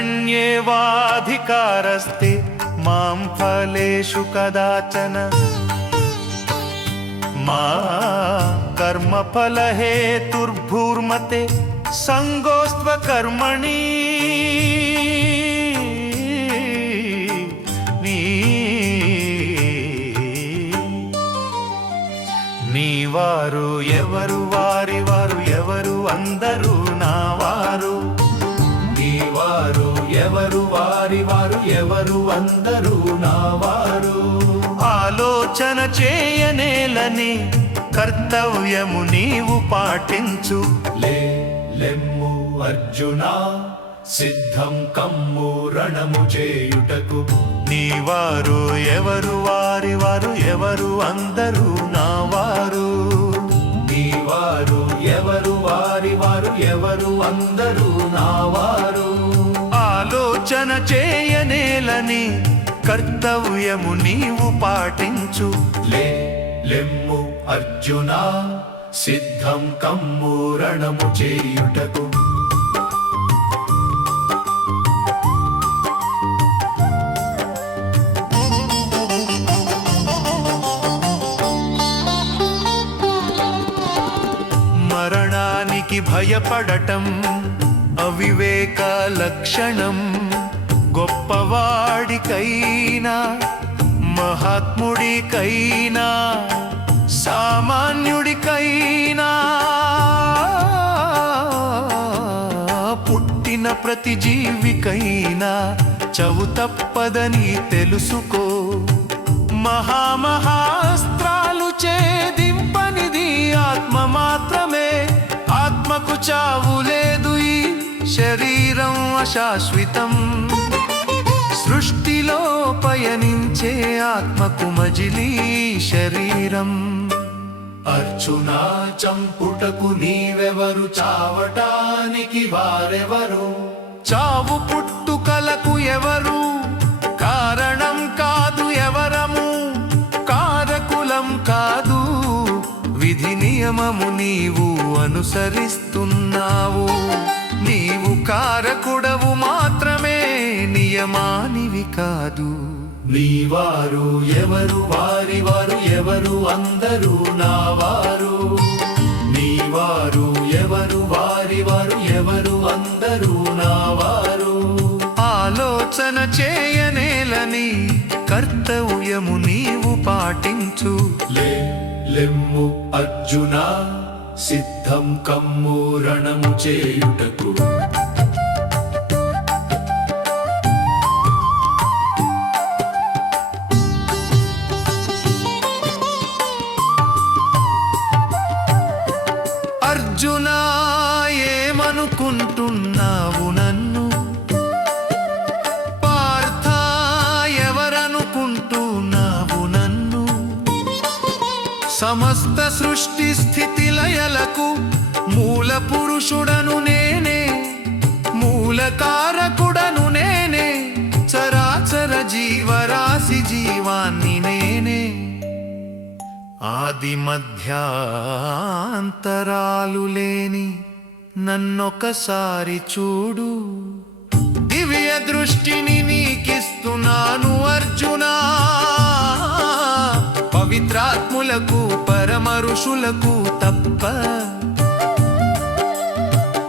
कर्मण्येवाधिकारस्ते मां फलेषु कदाचन मा कर्मफलहेतुर्भूर्मते सङ्गोऽस्त्वकर्मणि నీవారు ఎవరు వారి వారు ఎవరు అందరూ ఎవరు వారి వారు ఎవరు అందరూ నా వారు ఆలోచన చేయనేలని కర్తవ్యము నీవు పాటించు. లే లెమ్ము అర్జున సిద్ధం కమ్ము రణము చేయుటకు. నీవారు ఎవరు వారి వారు ఎవరు అందరూ నా వారు నీవారు ఎవరు వారి వారు ఎవరు అందరూ నా వారు ఆలోచన చేయనేలని కర్తవ్యము నీవు పాటించు. లెమ్ము అర్జున సిద్ధం కమ్ము రణము చేయుటకు. మరణానికి భయపడటం అవివేక లక్షణం. గొప్పవాడికైనా మహాత్ముడికైనా సామాన్యుడికైనా. పుట్టిన ప్రతి జీవికైనా చవు తప్పదని తెలుసుకో. మహామహాస్త్రాలు చేదింపనిది ఆత్మ మాత్రమే. ఆత్మకు చావు లేదు ఈ శరీరం అశాశ్వతం. సృష్టిలో పయనించే ఆత్మకు మజిలీ శరీరం. అర్జున చంపుటకు నీవెవరు చావటానికి వారెవరు? చావు పుట్టుకలకు ఎవరు? కారణం కాదు ఎవరము? కారకులం కాదు. విధి నియమము నీవు అనుసరిస్తున్నావు. నీవు కారకుడవు మాత్రమే నియమానివి కాదు. నీవారు ఎవరు వారి వారు ఎవరు అందరూ నా వారు నీవారు ఎవరు వారి వారు ఎవరు అందరూ నా వారు ఆలోచన చేయనేలని కర్తవ్యము నీవు పాటించు. లెమ్ము అర్జున సిద్ధం కమ్ము రణము చేయుటకు. లయలకు మూల పురుషుడను నేనే మూల కారకుడను నేనే చరాచర జీవరాశి జీవాన్ని నేనే. ఆది మధ్యాంతరాలు లేని నన్నొకసారి చూడు. దివ్య దృష్టిని నీకిస్తున్నాను అర్జునా. పవిత్రాత్ములకు పరమ ఋషులకు తప్ప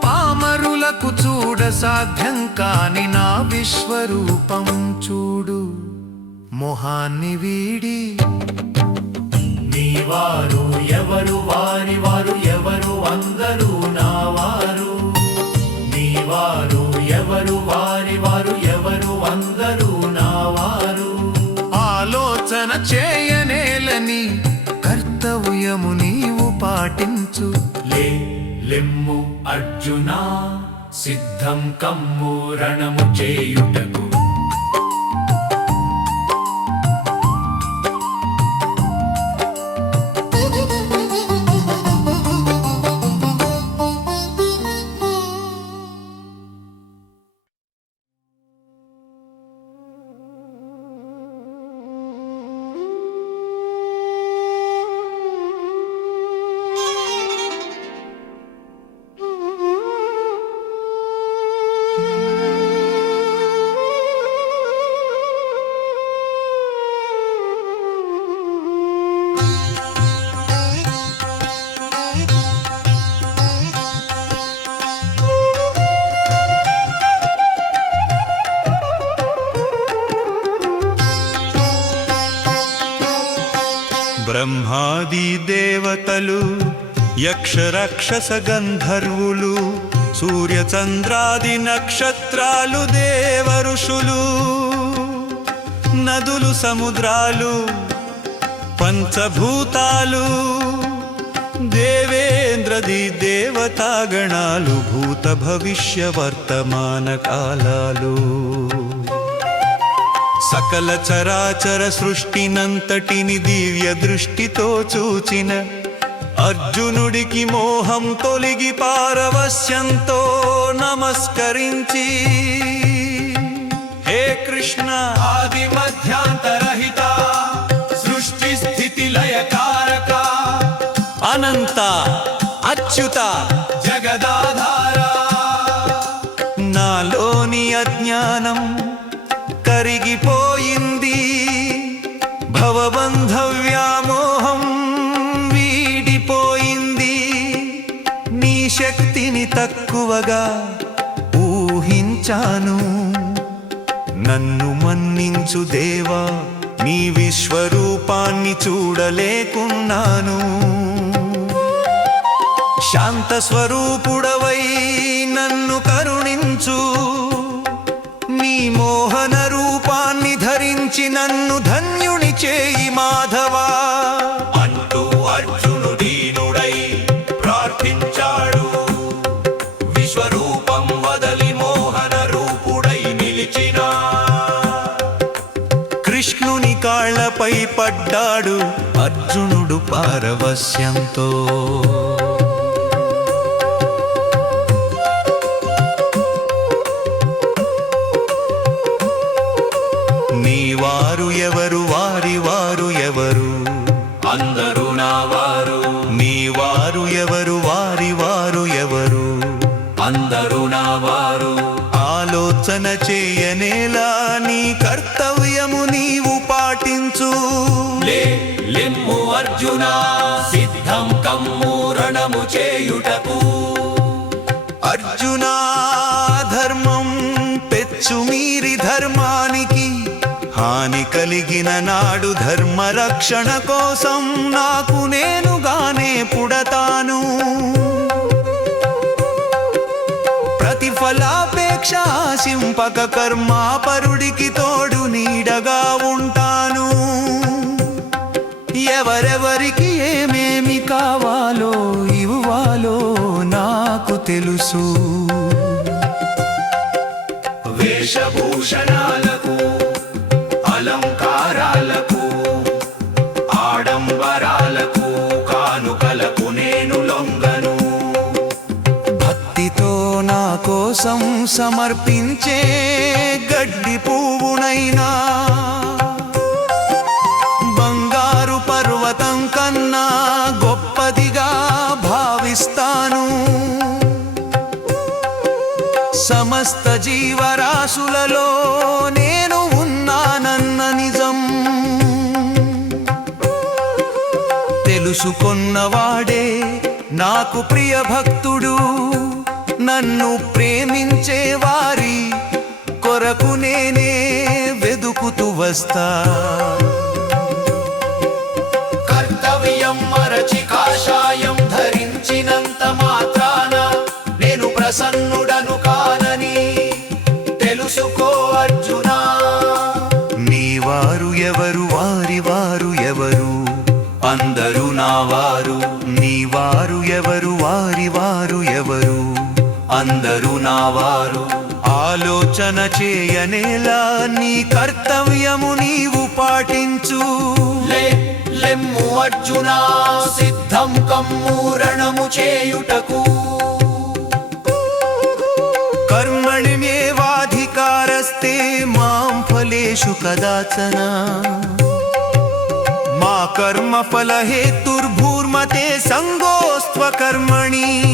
పామరులకు చూడ సాధ్యం కాని నా విశ్వరూపం చూడు. మొహాన్ని వీడి నీవారు ఎవరు వారి వారు ఎవరు అందరూ నా వారు. నీవారు ఎవరు వారు పాటించు. లే లెమ్ము అర్జున సిద్ధం కమ్ము రణము చేయుటకు. బ్రహ్మాది దేవతలు యక్షరక్షస గంధర్వులు సూర్యచంద్రాది నక్షత్రాలు దేవరుషులు నదులు సముద్రాలు పంచభూతాలు దేవేంద్రది దేవతాగణాలు భూత భవిష్య వర్తమాన కాలాలు. సకల చరాచర సృష్టినంతటిని దివ్య దృష్టితో చూచిన. అర్జునుడికి మోహం తొలగి పారవస్యంతో నమస్కరించి. హే కృష్ణ! ఆది మధ్యాంతరహిత సృష్టి స్థితి లయకారక అనంత అచ్యుత జగదాధార. నాలోని అజ్ఞానం పోయింది భవబంధ వ్యామోహం వీడిపోయింది. నీ శక్తిని తక్కువగా ఊహించాను. నన్ను మన్నించు దేవా నీ విశ్వరూపాన్ని చూడలేకున్నాను. శాంత స్వరూపుడవై నన్ను కరుణించు. నీ మోహన ధరించి నన్ను ధన్యుని చేయి మాధవా. అంటూ అర్జునుడీనుడై ప్రార్థించాడు. విశ్వరూపం వదలి మోహన రూపుడై నిలిచిన. కృష్ణుని కాళ్ళపై పడ్డాడు అర్జునుడు పారవస్యంతో చేయనేలా నీ కర్తవ్యము నీవు పాటించు. లెమ్ము అర్జున సిద్ధం కమ్ము రణము చేయుటకు. అర్జునా ధర్మం పెచ్చు మీరి ధర్మానికి. హాని కలిగిన నాడు ధర్మ రక్షణ కోసం నాకు నేనుగానే పుడతాను. ప్రతిఫలాపేక్ష ఆశింపక కర్మాపరుడికి తోడు నీడగా ఉంటాను. ఎవరెవరికి ఏమేమి కావాలో ఇవ్వాలో నాకు తెలుసు. వేషభూషణ కోసం సమర్పించే గడ్డి పువ్వునైనా. బంగారు పర్వతం కన్నా గొప్పదిగా భావిస్తాను. సమస్త జీవరాశులలో నేను ఉన్నానన్న నిజం. తెలుసుకొన్నవాడే నాకు ప్రియ భక్తుడు నన్ను ప్రేమించే వారి కొరకు నేనే వెదుకుతూ వస్తా. కర్తవ్యం మరచి కాషాయం ధరించినంత మాత్రాన నేను ప్రసన్నుడను కానని తెలుసుకో అర్జునా. నీ వారు ఎవరు? వారి వారు ఎవరు? అందరూ నా వారు. అందరూ నా వారు ఆలోచన చేయనేలా నీ కర్తవ్యము నీవు పాటించు. లెమ్ము అర్జునా సిద్ధం కమ్ము రణము చేయుటకు. కర్మణి మేవాధికారస్తే మాం ఫలేషు కదాచన. మా కర్మ ఫల హేతుర్భూర్మతే సంగోస్త్వ కర్మణి.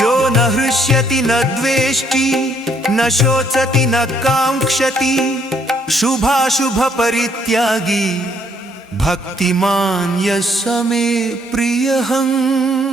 यो न हृष्यति न द्वेष्टि न शोचति न काङ्क्षति शुभाशुभपरित्यागी भक्तिमान् यः समे प्रियहम्।